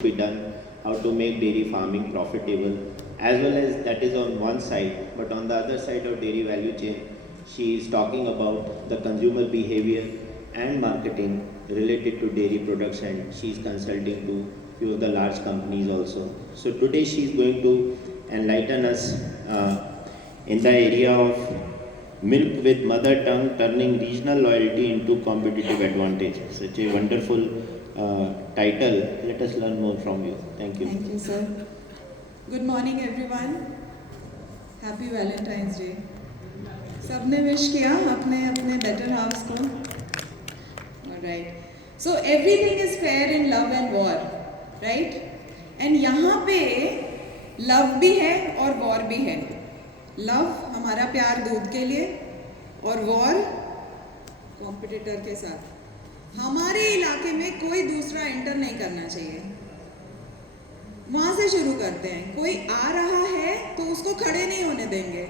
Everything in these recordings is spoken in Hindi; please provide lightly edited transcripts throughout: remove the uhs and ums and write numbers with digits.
be done, how to make dairy farming profitable, as well as that is on one side, but on the other side of dairy value chain, she is talking about the consumer behavior and marketing related to dairy products, and she is consulting to few of the large companies also. So today she is going to enlighten us in the area of milk with mother tongue, turning regional loyalty into competitive advantage. Such a wonderful title. Let us learn more from you. Thank you. Thank you, sir. Good morning, everyone. Happy Valentine's Day. सबने विश किया अपने अपने बेटर हाउस को. Alright. So everything is fair in love and war, right? And यहाँ पे love भी है और war भी है. Love हमारा प्यार दूध के लिए और war कॉम्पिटिटर के साथ. हमारे इलाके में कोई दूसरा एंटर नहीं करना चाहिए. वहां से शुरू करते हैं. कोई आ रहा है तो उसको खड़े नहीं होने देंगे.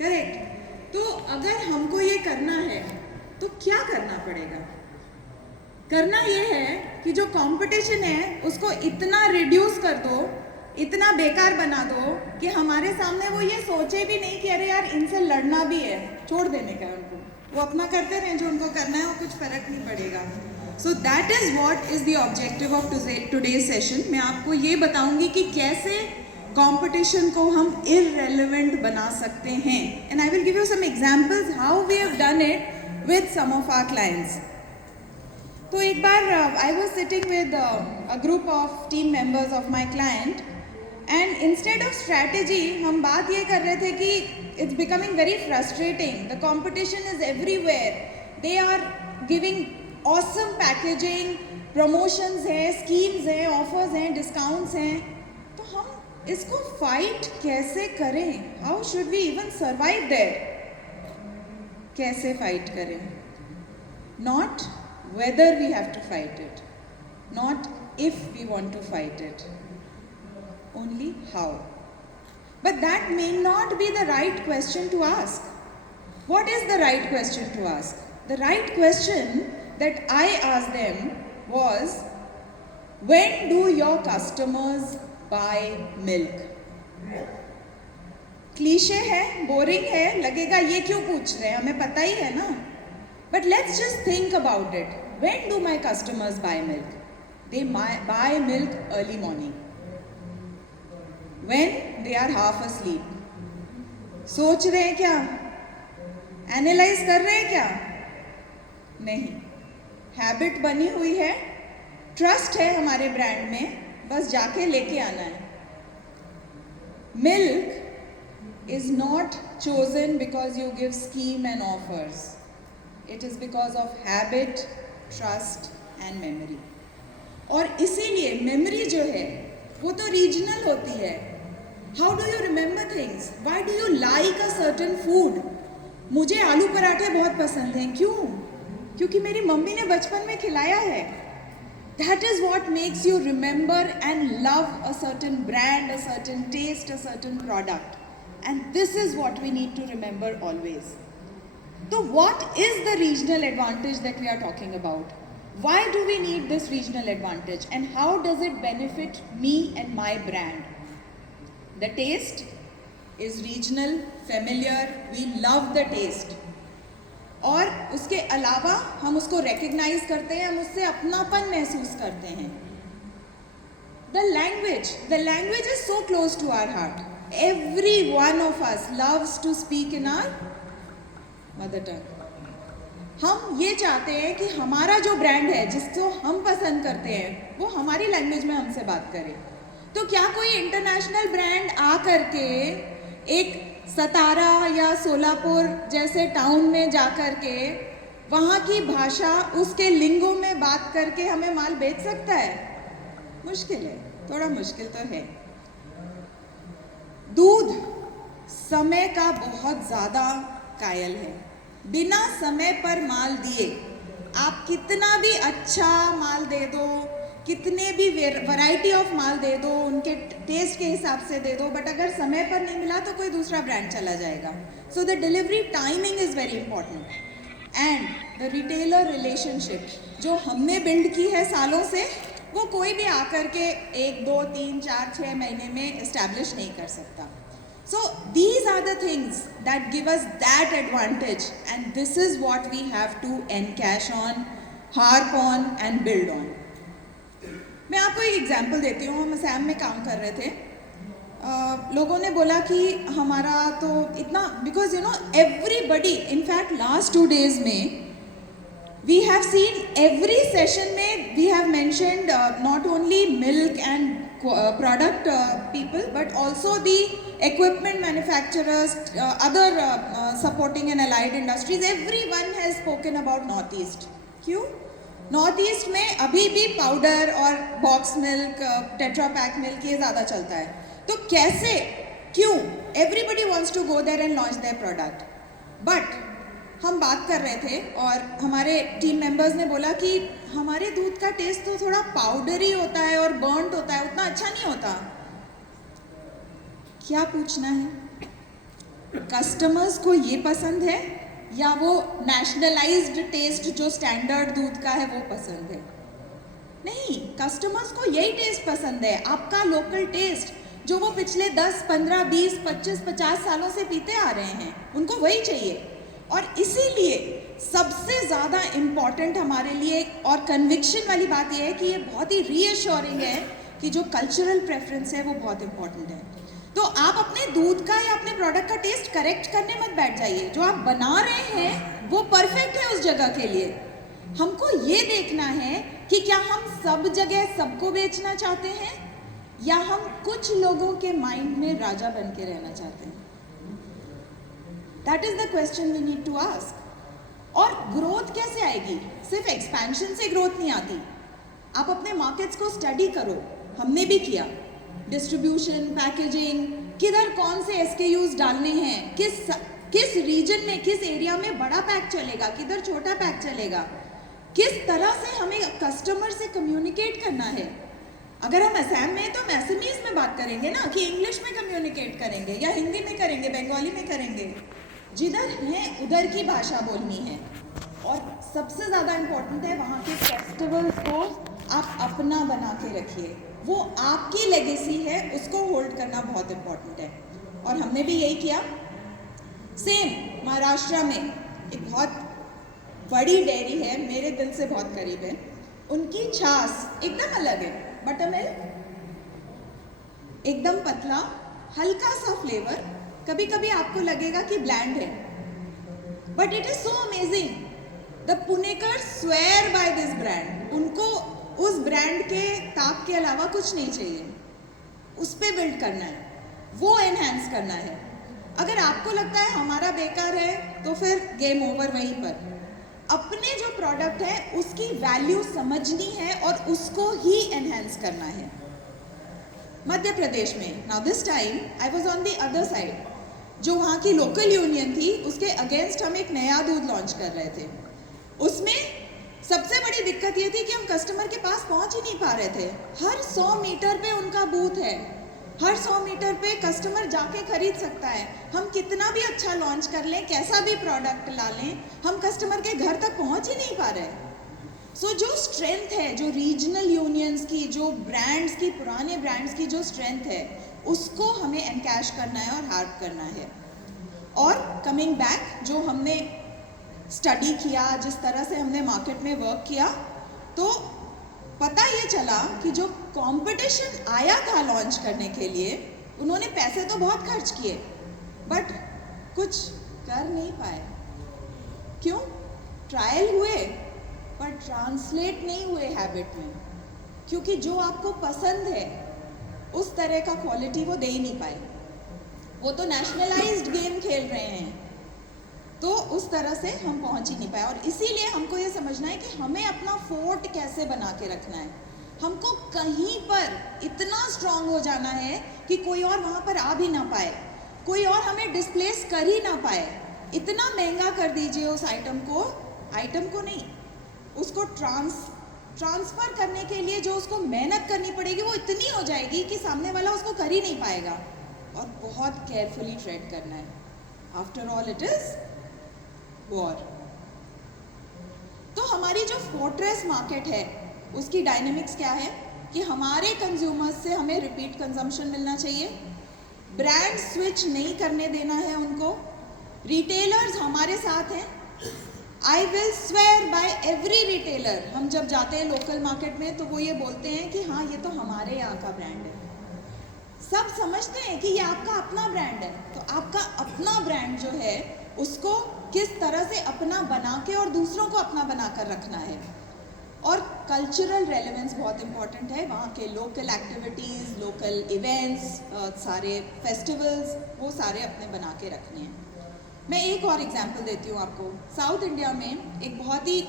करेक्ट. तो अगर हमको ये करना है तो क्या करना पड़ेगा? करना ये है कि जो कंपटीशन है उसको इतना रिड्यूस कर दो, इतना बेकार बना दो कि हमारे सामने वो ये सोचे भी नहीं कि अरे यार इनसे लड़ना भी है. छोड़ देने का उनको, वो अपना करते रहें जो उनको करना है, वो कुछ फर्क नहीं पड़ेगा. So that is what is the objective of today's session. मैं आपको ये बताऊंगी कि कैसे कंपटीशन को हम इररेलेवेंट बना सकते हैं. And I will give you some examples how we have done it with some of our clients. तो एक बार I was sitting with a group of team members of my client, and instead of strategy हम बात ये कर रहे थे कि it's becoming very frustrating. The competition is everywhere. They are giving awesome packaging, promotions है, schemes है, offers हैं, discounts हैं. तो हम इसको fight कैसे करें? How should we even survive there? कैसे fight करें? Not whether we have to fight it. Not if we want to fight it. Only how. But that may not be the right question to ask. What is the right question to ask? The right question that I asked them was, when do your customers buy milk? Cliche है, boring है, लगेगा ये क्यों पूछ रहे हैं, हमें पता ही है ना. But let's just think about it. When do my customers buy milk? They buy milk early morning. When they are half asleep. सोच रहे हैं क्या? एनालाइज कर रहे हैं क्या? नहीं. हैबिट बनी हुई है, ट्रस्ट है हमारे ब्रांड में, बस जाके लेके आना है. Milk is not chosen because you give scheme and offers. It is because of habit, trust and memory. और इसीलिए मेमोरी जो है वो तो रीजनल होती है. How do you remember things? Why do you like a certain food? मुझे आलू पराठे बहुत पसंद हैं. क्यों? क्योंकि मेरी मम्मी ने बचपन में खिलाया है. That is what makes you remember and love a certain brand, a certain taste, a certain product. And this is what we need to remember always. So what is the regional advantage that we are talking about? Why do we need this regional advantage? And how does it benefit me and my brand? The taste is regional, familiar, we love the taste. और उसके अलावा हम उसको recognize करते हैं, हम उससे अपनापन महसूस करते हैं. The language is so close to our heart. Every one of us loves to speak in our mother tongue. हम ये चाहते हैं कि हमारा जो ब्रांड है, जिसको हम पसंद करते हैं, वो हमारी लैंग्वेज में हमसे बात करे. तो क्या कोई इंटरनेशनल ब्रांड आ करके एक सतारा या सोलापुर जैसे टाउन में जा करके वहाँ की भाषा, उसके लिंगों में बात करके हमें माल बेच सकता है? मुश्किल है, थोड़ा मुश्किल तो है. दूध समय का बहुत ज़्यादा कायल है. बिना समय पर माल दिए आप कितना भी अच्छा माल दे दो, कितने भी वैरायटी ऑफ माल दे दो, उनके टेस्ट के हिसाब से दे दो, बट अगर समय पर नहीं मिला तो कोई दूसरा ब्रांड चला जाएगा. So the delivery timing is very important. And the retailer relationship जो हमने बिल्ड की है सालों से, वो कोई भी आकर के 1, 2, 3, 4, 6 महीने में इस्टेब्लिश नहीं कर सकता. So these are the things that give us that advantage, and this is what we have to encash on, harp on and build on. मैं आपको एक एग्जांपल देती हूँ. हम असम में काम कर रहे थे. लोगों ने बोला कि हमारा तो इतना, because you know everybody, in fact last 2 days में we have seen every session में we have mentioned not only milk and product people, but also the equipment manufacturers, other supporting and allied industries. Everyone has spoken about Northeast. क्यों? Northeast में अभी भी पाउडर और box milk, tetra pack milk ये ज़्यादा चलता है. तो कैसे, क्यों? Everybody wants to go there and launch their product. But हम बात कर रहे थे और हमारे टीम मेंबर्स ने बोला कि हमारे दूध का टेस्ट तो थोड़ा पाउडरी होता है और बर्न्ट होता है, उतना अच्छा नहीं होता. क्या पूछना है? कस्टमर्स को ये पसंद है या वो नेशनलाइज्ड टेस्ट जो स्टैंडर्ड दूध का है वो पसंद है? नहीं, कस्टमर्स को यही टेस्ट पसंद है, आपका लोकल टेस्ट जो वो पिछले 10, 15, 20, 25, 50 सालों से पीते आ रहे हैं, उनको वही चाहिए. और इसीलिए सबसे ज़्यादा इम्पॉर्टेंट हमारे लिए और कन्विक्शन वाली बात यह है कि ये बहुत ही रीअश्योरिंग है कि जो कल्चरल प्रेफरेंस है वो बहुत इम्पॉर्टेंट है. तो आप अपने दूध का या अपने प्रोडक्ट का टेस्ट करेक्ट करने मत बैठ जाइए. जो आप बना रहे हैं वो परफेक्ट है उस जगह के लिए. हमको ये देखना है कि क्या हम सब जगह सबको बेचना चाहते हैं या हम कुछ लोगों के माइंड में राजा बन के रहना चाहते हैं. That is the question we need to ask. और ग्रोथ कैसे आएगी? सिर्फ एक्सपेंशन से ग्रोथ नहीं आती. आप अपने मार्केट्स को स्टडी करो. हमने भी किया. डिस्ट्रीब्यूशन, पैकेजिंग, किधर कौन से SKUs डालने हैं, किस रीजन में, किस एरिया में बड़ा पैक चलेगा, किधर छोटा पैक चलेगा, किस तरह से हमें कस्टमर से कम्युनिकेट करना है. अगर हम असम में हैं तो हम असमीज में बात करेंगे ना, कि इंग्लिश में कम्युनिकेट करेंगे या हिंदी में करेंगे, बंगाली में करेंगे. जिधर हैं उधर की भाषा बोलनी है. और सबसे ज़्यादा इम्पोर्टेंट है वहाँ के फेस्टिवल्स को आप अपना बना के रखिए. वो आपकी लेगेसी है, उसको होल्ड करना बहुत इम्पोर्टेंट है. और हमने भी यही किया. सेम महाराष्ट्र में एक बहुत बड़ी डेयरी है, मेरे दिल से बहुत करीब है. उनकी छाछ एकदम अलग है. बटर मिल्क एकदम पतला, हल्का सा फ्लेवर. कभी कभी आपको लगेगा कि ब्लैंड है, but it is so amazing. The Punekar swear by this brand. उनको उस ब्रांड के ताक के अलावा कुछ नहीं चाहिए. उस पर बिल्ड करना है, वो एनहेंस करना है. अगर आपको लगता है हमारा बेकार है तो फिर गेम ओवर वहीं पर. अपने जो प्रोडक्ट है उसकी वैल्यू समझनी है और उसको ही एनहेंस करना है. मध्य प्रदेश में now this time I was on the other side. जो वहाँ की लोकल यूनियन थी उसके अगेंस्ट हम एक नया दूध लॉन्च कर रहे थे. उसमें सबसे बड़ी दिक्कत ये थी कि हम कस्टमर के पास पहुँच ही नहीं पा रहे थे. हर 100 मीटर पे उनका बूथ है, हर 100 मीटर पे कस्टमर जाके खरीद सकता है. हम कितना भी अच्छा लॉन्च कर लें, कैसा भी प्रोडक्ट ला लें, हम कस्टमर के घर तक पहुंच ही नहीं पा रहे. सो जो स्ट्रेंथ है, जो रीजनल यूनियंस की, जो ब्रांड्स की, पुराने ब्रांड्स की जो स्ट्रेंथ है, उसको हमें एनकैश करना है और हार्प करना है. और कमिंग बैक, जो हमने स्टडी किया, जिस तरह से हमने मार्केट में वर्क किया, तो पता ये चला कि जो कंपटीशन आया था लॉन्च करने के लिए, उन्होंने पैसे तो बहुत खर्च किए बट कुछ कर नहीं पाए. क्यों? ट्रायल हुए पर ट्रांसलेट नहीं हुए हैबिट में. क्योंकि जो आपको पसंद है उस तरह का क्वालिटी वो दे ही नहीं पाए. वो तो नेशनलाइज्ड गेम खेल रहे हैं, तो उस तरह से हम पहुंच ही नहीं पाए. और इसीलिए हमको ये समझना है कि हमें अपना फोर्ट कैसे बना के रखना है. हमको कहीं पर इतना स्ट्रांग हो जाना है कि कोई और वहाँ पर आ भी ना पाए, कोई और हमें डिस्प्लेस कर ही ना पाए. इतना महंगा कर दीजिए उस आइटम को नहीं, उसको ट्रांसफ़र करने के लिए जो उसको मेहनत करनी पड़ेगी वो इतनी हो जाएगी कि सामने वाला उसको कर ही नहीं पाएगा. और बहुत केयरफुली ट्रेड करना है. After all it is war. तो हमारी जो फोर्ट्रेस मार्केट है उसकी डायनेमिक्स क्या है कि हमारे कंज्यूमर्स से हमें रिपीट कंजम्पशन मिलना चाहिए, ब्रांड स्विच नहीं करने देना है उनको, रिटेलर्स हमारे साथ हैं। I will swear by every retailer, हम जब जाते हैं लोकल मार्केट में तो वो ये बोलते हैं कि हाँ ये तो हमारे यहाँ का ब्रांड है। सब समझते हैं कि ये आपका अपना ब्रांड है, तो आपका अपना ब्रांड जो है उसको किस तरह से अपना बना के और दूसरों को अपना बना कर रखना है। और कल्चरल रेलेवेंस बहुत इंपॉर्टेंट है, वहाँ के लोकल एक्टिविटीज़, लोकल इवेंट्स, सारे फेस्टिवल्स, वो सारे अपने बना के रखने हैं। मैं एक और एग्जांपल देती हूँ आपको। साउथ इंडिया में एक बहुत ही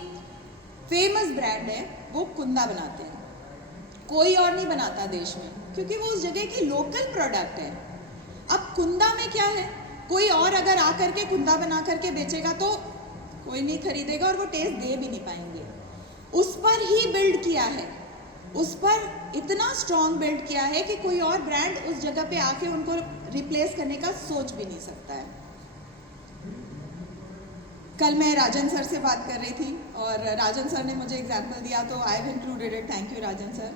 फेमस ब्रांड है, वो कुंदा बनाते हैं, कोई और नहीं बनाता देश में, क्योंकि वो उस जगह की लोकल प्रोडक्ट है। अब कुंदा में क्या है, कोई और अगर आकर के कुंदा बना करके बेचेगा तो कोई नहीं खरीदेगा और वो टेस्ट दे भी नहीं पाएंगे। उस पर ही बिल्ड किया है, उस पर इतना स्ट्रॉन्ग बिल्ड किया है कि कोई और ब्रांड उस जगह पे आके उनको रिप्लेस करने का सोच भी नहीं सकता है। कल मैं राजन सर से बात कर रही थी और राजन सर ने मुझे एग्जाम्पल दिया तो I have included it, thank you Rajan sir.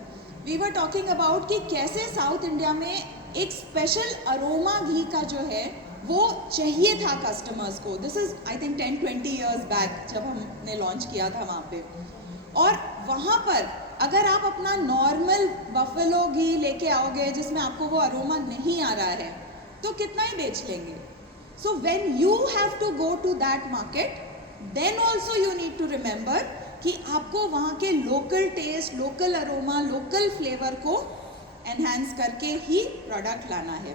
We were talking about कि कैसे साउथ इंडिया में एक स्पेशल अरोमा घी का जो है वो चाहिए था कस्टमर्स को। This is I think 10-20 years back जब हमने लॉन्च किया था वहाँ पे। और वहाँ पर अगर आप अपना नॉर्मल बफेलो घी लेके आओगे जिसमें आपको वो अरोमा नहीं आ रहा है तो कितना ही बेच लेंगे। So when you have to go to that market, then also you need to remember कि आपको वहाँ के local taste, local aroma, local flavour को एनहांस करके ही प्रोडक्ट लाना है।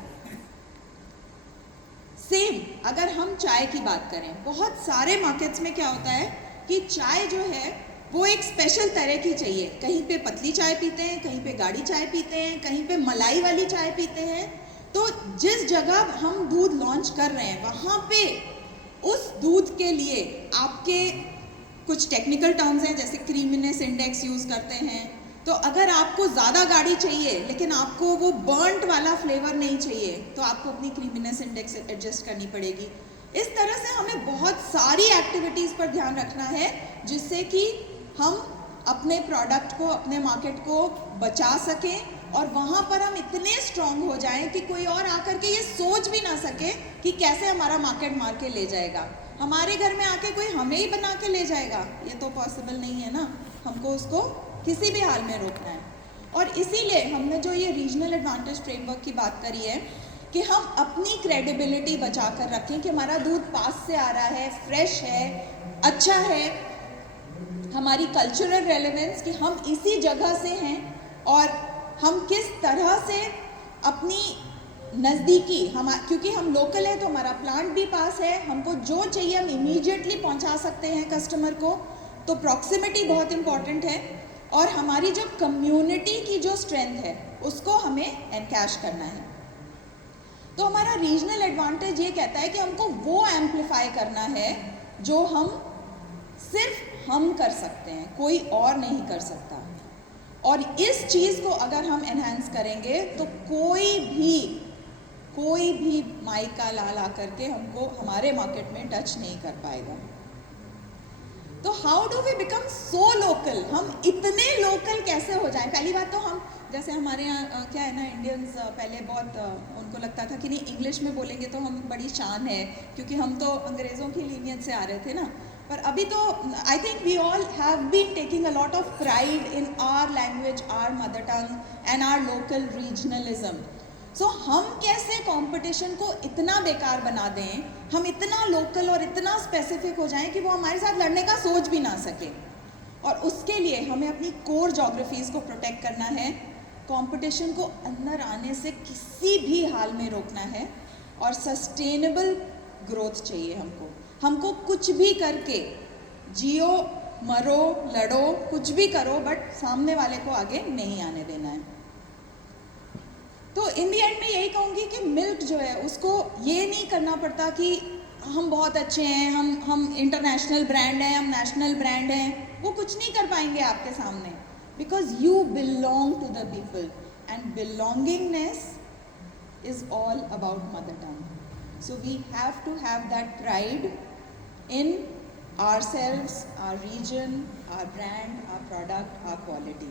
सेम अगर हम चाय की बात करें, बहुत सारे मार्केट्स में क्या होता है कि चाय जो है वो एक स्पेशल तरह की चाहिए। कहीं पे पतली चाय पीते हैं, कहीं पे गाढ़ी चाय पीते हैं, कहीं पे मलाई वाली चाय पीते हैं। तो जिस जगह हम दूध लॉन्च कर रहे हैं वहाँ पे उस दूध के लिए आपके कुछ टेक्निकल टर्म्स हैं, जैसे क्रीमीनेस इंडेक्स यूज़ करते हैं। तो अगर आपको ज़्यादा गाढ़ी चाहिए लेकिन आपको वो बर्नट वाला फ्लेवर नहीं चाहिए तो आपको अपनी क्रीमीनेस इंडेक्स एडजस्ट करनी पड़ेगी। इस तरह से हमें बहुत सारी एक्टिविटीज़ पर ध्यान रखना है जिससे कि हम अपने प्रोडक्ट को, अपने मार्केट को बचा सकें और वहाँ पर हम इतने स्ट्रॉन्ग हो जाएं कि कोई और आकर के ये सोच भी ना सके कि कैसे हमारा मार्केट मार के ले जाएगा। हमारे घर में आके कोई हमें ही बना के ले जाएगा, ये तो पॉसिबल नहीं है ना। हमको उसको किसी भी हाल में रोकना है। और इसीलिए हमने जो ये रीजनल एडवांटेज फ्रेमवर्क की बात करी है कि हम अपनी क्रेडिबिलिटी बचा कर रखें कि हमारा दूध पास से आ रहा है, फ्रेश है, अच्छा है। हमारी कल्चरल रेलेवेंस कि हम इसी जगह से हैं और हम किस तरह से अपनी नज़दीकी, हम क्योंकि हम लोकल हैं तो हमारा प्लांट भी पास है, हमको जो चाहिए हम इमीडिएटली पहुंचा सकते हैं कस्टमर को। तो प्रॉक्सिमिटी बहुत इम्पॉर्टेंट है और हमारी जो कम्युनिटी की जो स्ट्रेंथ है उसको हमें एनकैश करना है। तो हमारा रीजनल एडवांटेज ये कहता है कि हमको वो एम्पलीफाई करना है जो हम सिर्फ हम कर सकते हैं, कोई और नहीं कर सकता। और इस चीज़ को अगर हम एनहांस करेंगे तो कोई भी माइका ला करके हमको हमारे मार्केट में टच नहीं कर पाएगा। तो how do we become so local, हम इतने लोकल कैसे हो जाएं? पहली बात तो हम, जैसे हमारे यहाँ क्या है ना, इंडियंस पहले बहुत उनको लगता था कि नहीं इंग्लिश में बोलेंगे तो हम बड़ी शान है, क्योंकि हम तो अंग्रेज़ों की लीनियत से आ रहे थे ना। पर अभी तो I think we all have been taking a lot of pride in our language, our mother tongue and our local regionalism. So हम कैसे कंपटीशन को इतना बेकार बना दें, हम इतना लोकल और इतना स्पेसिफिक हो जाएं कि वो हमारे साथ लड़ने का सोच भी ना सके। और उसके लिए हमें अपनी कोर जोग्राफीज़ को प्रोटेक्ट करना है, कंपटीशन को अंदर आने से किसी भी हाल में रोकना है और सस्टेनेबल ग्रोथ चाहिए हमको कुछ भी करके जियो, मरो, लड़ो, कुछ भी करो, बट सामने वाले को आगे नहीं आने देना है। तो इन दी एंड मैं यही कहूँगी कि मिल्क जो है उसको ये नहीं करना पड़ता कि हम बहुत अच्छे हैं, हम इंटरनेशनल ब्रांड हैं, हम नेशनल ब्रांड हैं, वो कुछ नहीं कर पाएंगे आपके सामने, because you belong to the people and belongingness is all about mother tongue. So we have to have that pride in ourselves, our region, our brand, our product, our quality.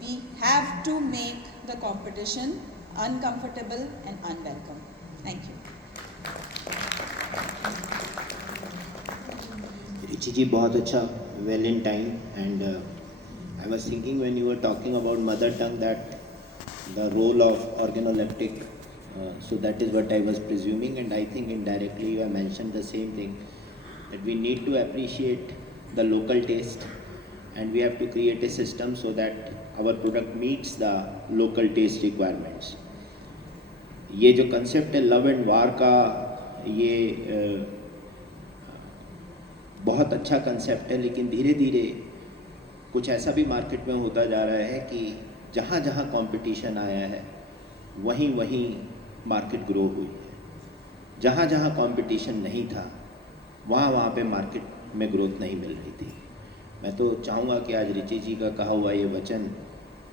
We have to make the competition uncomfortable and unwelcome. Thank you. Richi ji, बहुत अच्छा, well in time. And I was thinking when you were talking about mother tongue that the role of organoleptic, so that is what I was presuming, and I think indirectly you have mentioned the same thing, that we need to appreciate the local taste and we have to create a system so that our product meets the local taste requirements. ये जो concept है love and war का, ये बहुत अच्छा कंसेप्ट है, लेकिन धीरे धीरे कुछ ऐसा भी मार्केट में होता जा रहा है कि जहाँ जहाँ कंपटीशन आया है वहीं वहीं मार्केट ग्रो हुई है। जहाँ जहाँ कंपटीशन नहीं था वहाँ वहाँ पे मार्केट में ग्रोथ नहीं मिल रही थी। मैं तो चाहूँगा कि आज रिची जी का कहा हुआ ये वचन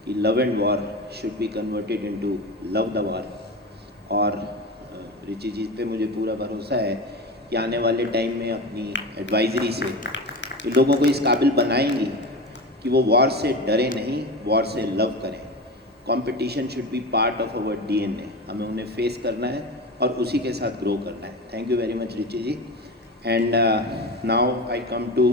कि love and war should be converted into love the war, और रिची जी पे मुझे पूरा भरोसा है कि आने वाले टाइम में अपनी एडवाइजरी से कि लोगों को इस काबिल बनाएंगी कि वो वॉर से डरे नहीं, वॉर से लव करें। Competition should be part of our DNA, हमें उन्हें फेस करना है और उसी के साथ ग्रो करना है। Thank you very much Richie ji. And now I come to